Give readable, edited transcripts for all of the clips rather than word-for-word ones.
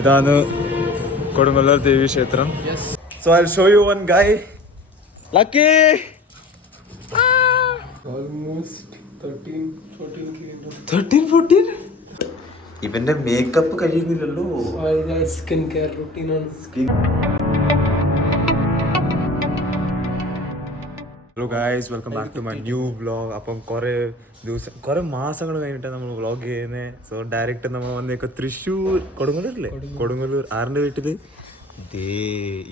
ഇതാണ് കൊടുങ്ങല്ലൂർ ദേവി ക്ഷേത്രം. So I'll show you one guy. Lucky. Almost 13-14 ഇവന്റെ മേക്കപ്പ് കഴിയുന്നില്ലല്ലോ. സ്കിൻ കെയർ റൂട്ടീൻ ആണ്. Hello guys, welcome back to my new vlog. അപ്പം കുറെ മാസങ്ങൾ കഴിഞ്ഞിട്ട് നമ്മൾ വ്ളോഗ് ചെയ്യുന്നത്. സോ ഡയറക്റ്റ് നമ്മൾ വന്നേക്ക് തൃശ്ശൂർ കൊടുങ്ങല്ലൂരില്ലേ, കൊടുങ്ങല്ലൂർ ആറിന്റെ വീട്ടില്.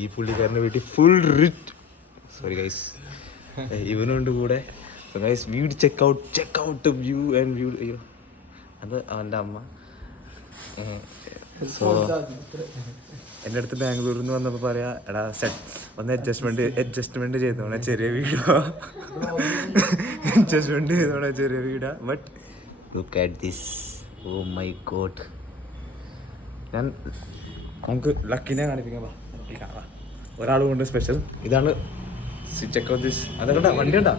ഈ പുള്ളിക്കാരൻ്റെ വീട്ടിൽ ഫുൾ റിച്ച്. സോറി ഗൈസ്, ഇവനുണ്ട് കൂടെ. സോ ഗൈസ്, വീട് check out view and view. അയ്യോ, അത് അവൻ്റെ അമ്മ. സോ എൻ്റെ അടുത്ത് ബാംഗ്ലൂരിൽ നിന്ന് വന്നപ്പോൾ പറയാ, എടാ ഒന്ന് അഡ്ജസ്റ്റ്മെന്റ് ചെയ്തോണേ, ചെറിയ വീടാ. അഡ്ജസ്റ്റ്മെന്റ് ചെയ്തോണേ, ചെറിയ വീടാ. But look at this, oh my god. നമുക്ക് ലക്കിനെ കാണിപ്പിക്കാം. ഒരാൾ കൊണ്ട് സ്പെഷ്യൽ ഇതാണ്. Check out this. അതൊക്കെ വണ്ടി ഉണ്ടാ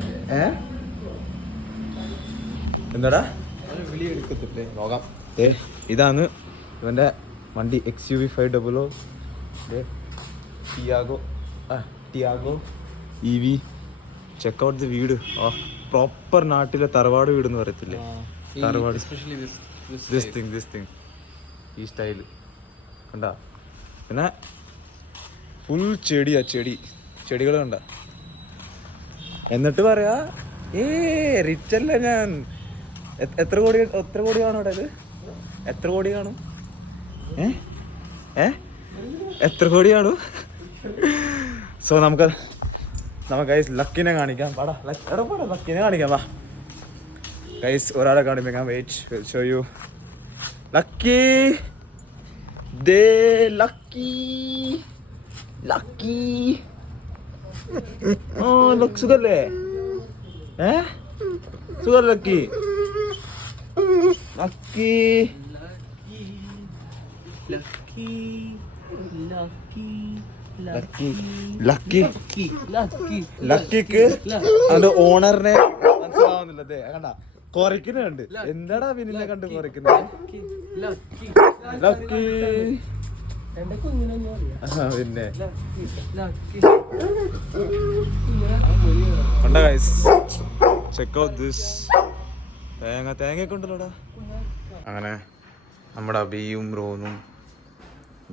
എന്താടാ നോക്കാം. ഇതാണ് ഇവൻ്റെ വണ്ടി, XUV 500 Tiago EV. Check out the വീട്. പ്രോപ്പർ നാട്ടിലെ തറവാട് വീട് എന്ന് പറയത്തില്ലേ, തറവാട്. ദിസ് തിങ് ഈ സ്റ്റൈല് കണ്ടാ. പിന്നെ ഫുൾ ചെടികൾ കണ്ട. എന്നിട്ട് പറയാ റിച്ച് അല്ല ഞാൻ. എത്ര കോടി കാണും അവിടെ? ഇത് എത്ര കോടി കാണും? എത്ര കോടി കാണും? സോ നമുക്ക് ഗൈസ് ലക്കിനെ കാണിക്കാം. ലക്കിനെ കാണിക്കാം. വാ ഗൈസ്, ഒരാളെ കാണിപ്പിക്കാം. Wait, show you Lucky. Lucky സുഖല്ലേ? സുഖല്ലേ ലക്കി? ലക്കിക്ക് അത് ഓണറിനെ മനസ്സിലാവുന്നില്ല. അതെ കണ്ട, കുറയ്ക്കുന്നുണ്ട്. എന്താടാ പിന്നെ കണ്ട് കുറയ്ക്കുന്നത്? ലക്കി പിന്നെ കണ്ട ഗൈസ്, ചെക്ക് ഔട്ട് ദിസ്. തേങ്ങയൊക്കെ ഉണ്ടല്ലോടാ. അങ്ങനെ നമ്മുടെ അബിയും റോനും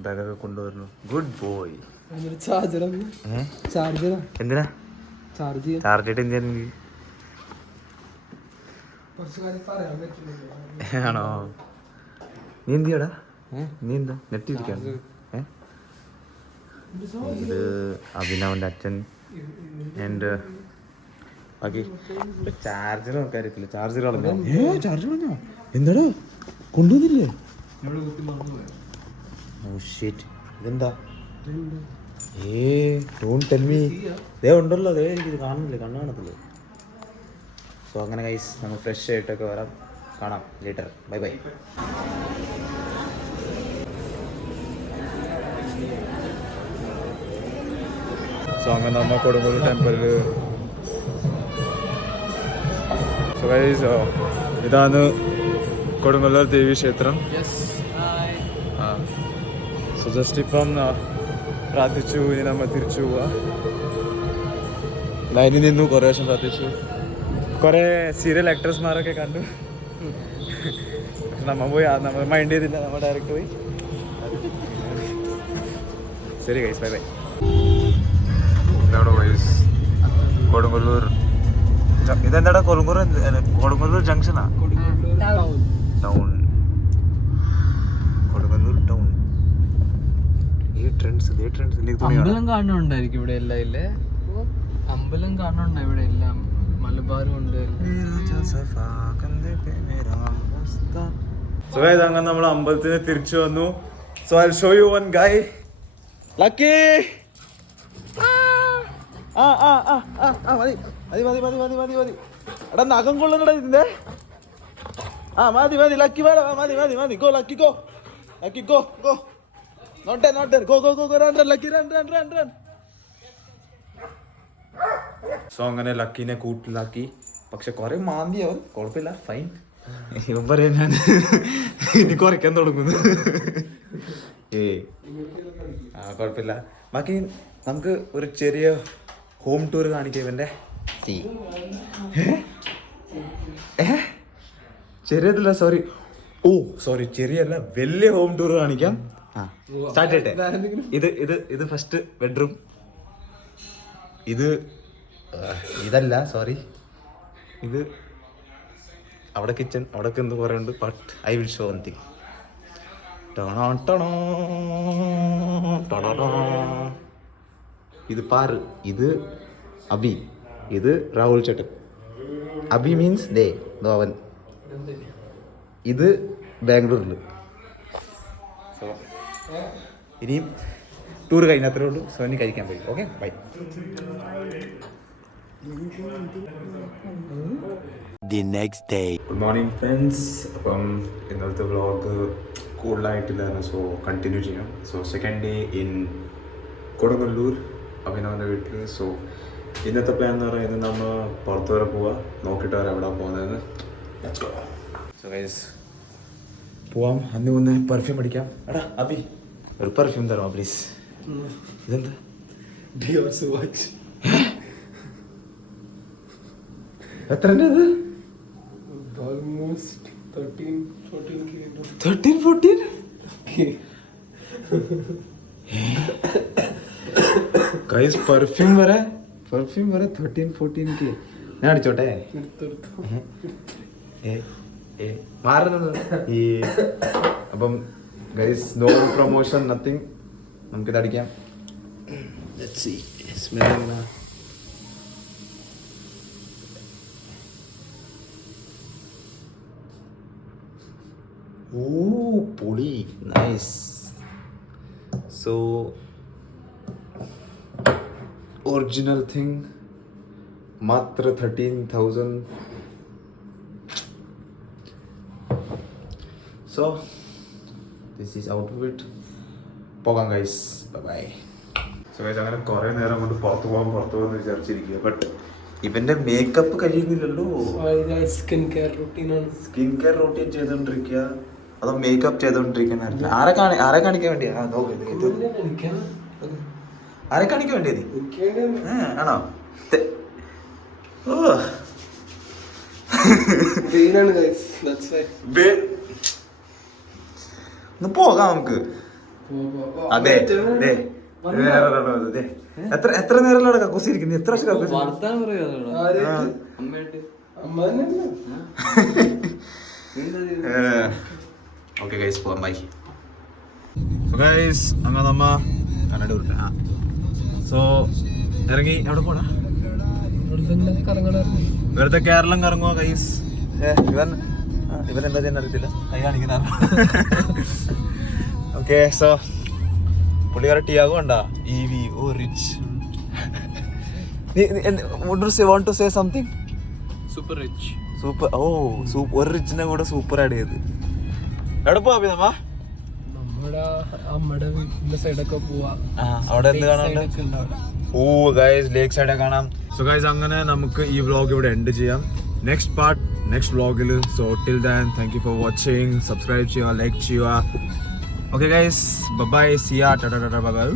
ബാഗൊക്കെ കൊണ്ടുവരുന്നു. Good boy. എന്തിനാ ചാർജ് ചെയ്തിട്ട് എന്തിനാ? ആണോ? നീ എന്തിയാടാ? നീ എന്താ നെറ്റ് ഇരിക്കാണ്? ഇത് അഭിനവന്റെ അച്ഛൻ. ആൻഡ് ബാക്കി ചാർജർ നോക്കാറില്ല. ചാർജർ കളഞ്ഞോ? എന്താടാ കൊണ്ടുവന്നില്ലേ? ഇതെന്താ? Don't tell me. ഉണ്ടല്ലോ, എനിക്കിത് കാണുന്നില്ല, കണ്ണ് കാണത്തില്ലേ. സോ അങ്ങനെ ഗൈസ്, നമ്മൾ ഫ്രഷ് ആയിട്ടൊക്കെ വരാം. കാണാം ലേറ്റർ. Bye bye. സോ അങ്ങനെ നമ്മൾ കൊടുങ്ങല്ലൂർ ടെമ്പിളിൽ. സോ ഗൈസ്, ഇതാണ് കൊടുങ്ങല്ലൂർ ദേവി ക്ഷേത്രം. സോ ജസ്റ്റ് ഇപ്പം പ്രാർത്ഥിച്ചു. ഇനി നമ്മൾ തിരിച്ചു പോവാ. ലൈനിൽ നിന്നു കുറേ വർഷം പ്രാർത്ഥിച്ചു. കുറേ സീരിയൽ ആക്ട്രസ്മാരൊക്കെ കണ്ടു. നമ്മൾ മൈൻഡ് ചെയ്തില്ല, നമ്മൾ ഡയറക്റ്റ് പോയി. ശരി ഗൈസ്, ബൈ ബൈ. ഇതാണോ ഗൈസ് കൊടുങ്ങല്ലൂർ. ഇതെന്താടാ കൊടുങ്ങല്ലൂർ ജംഗ്ഷനാ? Town, Kodungallur town. അമ്പലം കാണുന്നുണ്ടായിരിക്കും ഇവിടെ എല്ലാം ഇല്ലേ? അമ്പലം കാണുന്നുണ്ടോ ഇവിടെ എല്ലാം? മലബാറും ഉണ്ട്. സോ ഗൈസ്, അങ്ങനെ നമ്മൾ അമ്പലത്തിന് തിരിച്ചു വന്നു. So I will show you one Guy. Lucky. മതി. എടാ നഖം കൊള്ളുന്നടാ ഇതിന്റെ. മതി ലക്കി വേടാ. മതി. Go lucky, go lucky, go. Not there. Go. Run, Lucky, run. So അങ്ങനെ ലക്കിനെ കൂട്ടിലാക്കി. പക്ഷെ കുറെ മാന്തിയവൻ, കുഴപ്പമില്ല, ഫൈൻ. ഇവൻ പറയാൻ ഞാൻ ഇനി കുറയ്ക്കാൻ തുടങ്ങുന്നു. കുഴപ്പമില്ല. ബാക്കി നമുക്ക് ഒരു ചെറിയ ഹോം ടൂർ കാണിക്കാം ഇവന്റെ. ചെറിയതല്ല, സോറി, ചെറിയല്ല, വലിയ ഹോം ടൂർ കാണിക്കാം. സ്റ്റാർട്ട് ചെയ്യട്ടെ. ഇത് ഫസ്റ്റ് ബെഡ്റൂം. ഇതല്ല, സോറി, ഇത് അവിടെ കിച്ചൺ, അവിടെ എന്ത് കുറേ ഉണ്ട്. But I will show one thing. ഇത് പാറ്, ഇത് അബി, ഇത് രാഹുൽ ചേട്ടൻ. അബി മീൻസ് ദേ അവൻ. ഇത് ബാംഗ്ലൂരിൽ. സോ ഇനിയും ടൂർ കഴിഞ്ഞത്രേ ഉള്ളൂ. സോ ഇനി കഴിക്കാൻ പോയി. Okay, bye. The next day. Good morning friends. അപ്പം ഇന്നത്തെ വ്ളോഗ് കൂടുതലായിട്ടില്ലായിരുന്നു, സോ കണ്ടിന്യൂ ചെയ്യാം. So second day in Kodungallur, അഭിനവൻ്റെ വീട്ടിൽ. സോ ഇന്നത്തെ പ്ലാൻ എന്ന് പറയുന്നത് നമ്മൾ പുറത്ത് വരെ പോവാ, നോക്കിയിട്ട് വരെ എവിടെ പോകുന്നതെന്ന്. സോ ഗൈസ് പോവാം. അന്ന് ഒന്ന് പെർഫ്യൂം അടിക്കാം. എടാ അബി, ഒരു പെർഫ്യൂം തരാമോ പ്ലീസ്? ഇതെന്താ? എത്ര ഇത്? 13-14. ഗൈസ് പെർഫ്യൂം വരെ 13-14K. ഞാൻ അടിച്ചോട്ടെ? മാറുന്നത് ഈ. അപ്പം ഗൈസ് നോ പ്രൊമോഷൻ, നത്തിങ്. നമുക്കിത് അടിക്കാം. Let's see. Smell. Oh, പൊളി, നൈസ്. സോ ഒറിജിനൽ തിങ്, മാത്ര 13,000. So this is out of it. പോകാം ഗൈസ്, ബൈ. സോ ഗൈസ് അങ്ങനെ കുറേ നേരം കൊണ്ട് പുറത്ത് പോകാമെന്ന് വിചാരിച്ചിരിക്കുക. ബട്ട് ഇവന്റെ മേക്കപ്പ് കഴിയുന്നില്ലല്ലോ. സ്കിൻ കെയർ റൂട്ടീൻ ചെയ്തോണ്ടിരിക്കുക, അതോ മേക്കപ്പ് ചെയ്തോണ്ടിരിക്കുന്ന? ആരെ കാണിക്കാൻ വേണ്ടിയാ? ആരെ കാണിക്കാൻ വേണ്ടിയത്? ആണോ? ഒന്ന് പോകാം നമുക്ക്. അതെ, എത്ര നേരം കക്കൂസ് ഇരിക്കുന്നു? എത്ര വർഷം കക്കൂസ്? ഓക്കെ ഗൈസ്, പോവാം, ബൈ. സോ ഗൈസ് അങ്ങനെ നമ്മ കണ്ണട. സോ ഇറങ്ങി. എവിടെ പോടാ? വെറുതെ കേരളം കറങ്ങുക ഗൈസ്. ഇവരെന്താ ചെയ്യാൻ അറിയത്തില്ല, കൈ കാണിക്കുന്ന. ഓക്കെ, സോ പുള്ളിക്കാരെ ടിയാഗോ ഉണ്ടാ EV. Oh rich. Want to say something? Super rich. Super. Oh ഒരു റിച്ചിനെ കൂടെ സൂപ്പർ ആഡ് ചെയ്ത്. എവിടെ പോവാ നമ്മ? നമ്മുടെ വീടിന്റെ സൈഡൊക്കെ പോവാ. അവിടെ എന്ത് കാണാൻ? ഓ ഗൈസ്, ലേക്ക് സൈഡ് കാണാം. സോ ഗൈസ് അങ്ങനെ നമുക്ക് ഈ വ്ളോഗ് ഇവിടെ എൻഡ് ചെയ്യാം. നെക്സ്റ്റ് വ്ളോഗിൽ. So till then thank you for watching. Subscribe ചെയ്യുക, ലൈക്ക് ചെയ്യുക. Okay guys, bye bye, see ya, ta ta ta, bye bye.